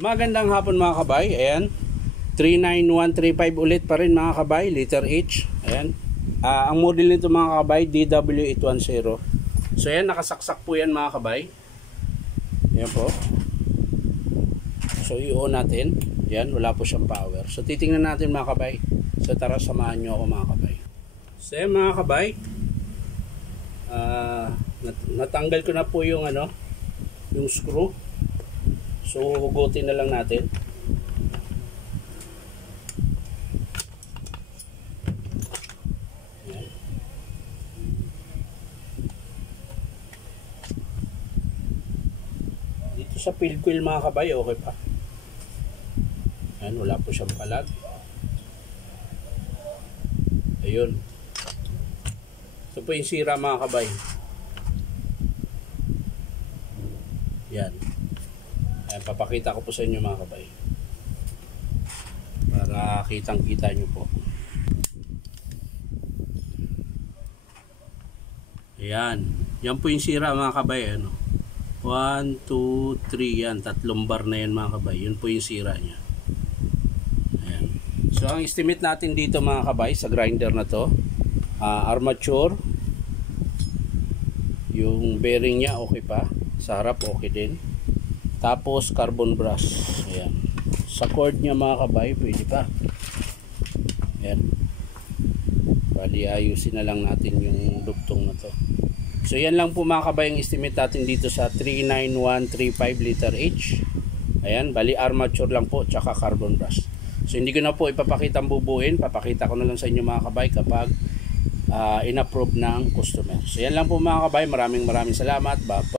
Magandang hapon mga kabay. Ayan, 39135 ulit pa rin mga kabay, liter H. Ayan, ang model nito mga kabay, DW810. So ayan, nakasaksak po yan mga kabay. Ayan po. So i-on natin. Ayan, wala po siyang power. So titingnan natin mga kabay. So tara, samahan nyo ako mga kabay. So ayan mga kabay, natanggal ko na po yung yung screw. So hugutin na lang natin. Ayan. Dito sa field coil mga kabay, okay pa. Ayan, wala po siyang palag. Ayun. Ito po yung sira mga kabay. Yan. Ayan, papakita ko po sa inyo mga kabay para kitang kita nyo po. Ayan, yan po yung sira mga kabay. 1, 2, 3, yan, tatlong bar na yan mga kabay. Yun po yung sira nya. Ayan. So ang estimate natin dito mga kabay sa grinder na to, armature, yung bearing nya okay pa, sa harap okay din. Tapos carbon brush. Ayan. Sa cord niya mga kabay, pwede pa. Ayan. Bali ayusin na lang natin yung dugtong na to. So yan lang po mga kabay ang estimate natin dito sa 39135 liter H. Ayan, bali armature lang po tsaka carbon brush. So hindi ko na po ipapakita ang bubuin, papakita ko na lang sa inyo mga kabay kapag in-approve ng customer. So yan lang po mga kabay, maraming salamat. Bye.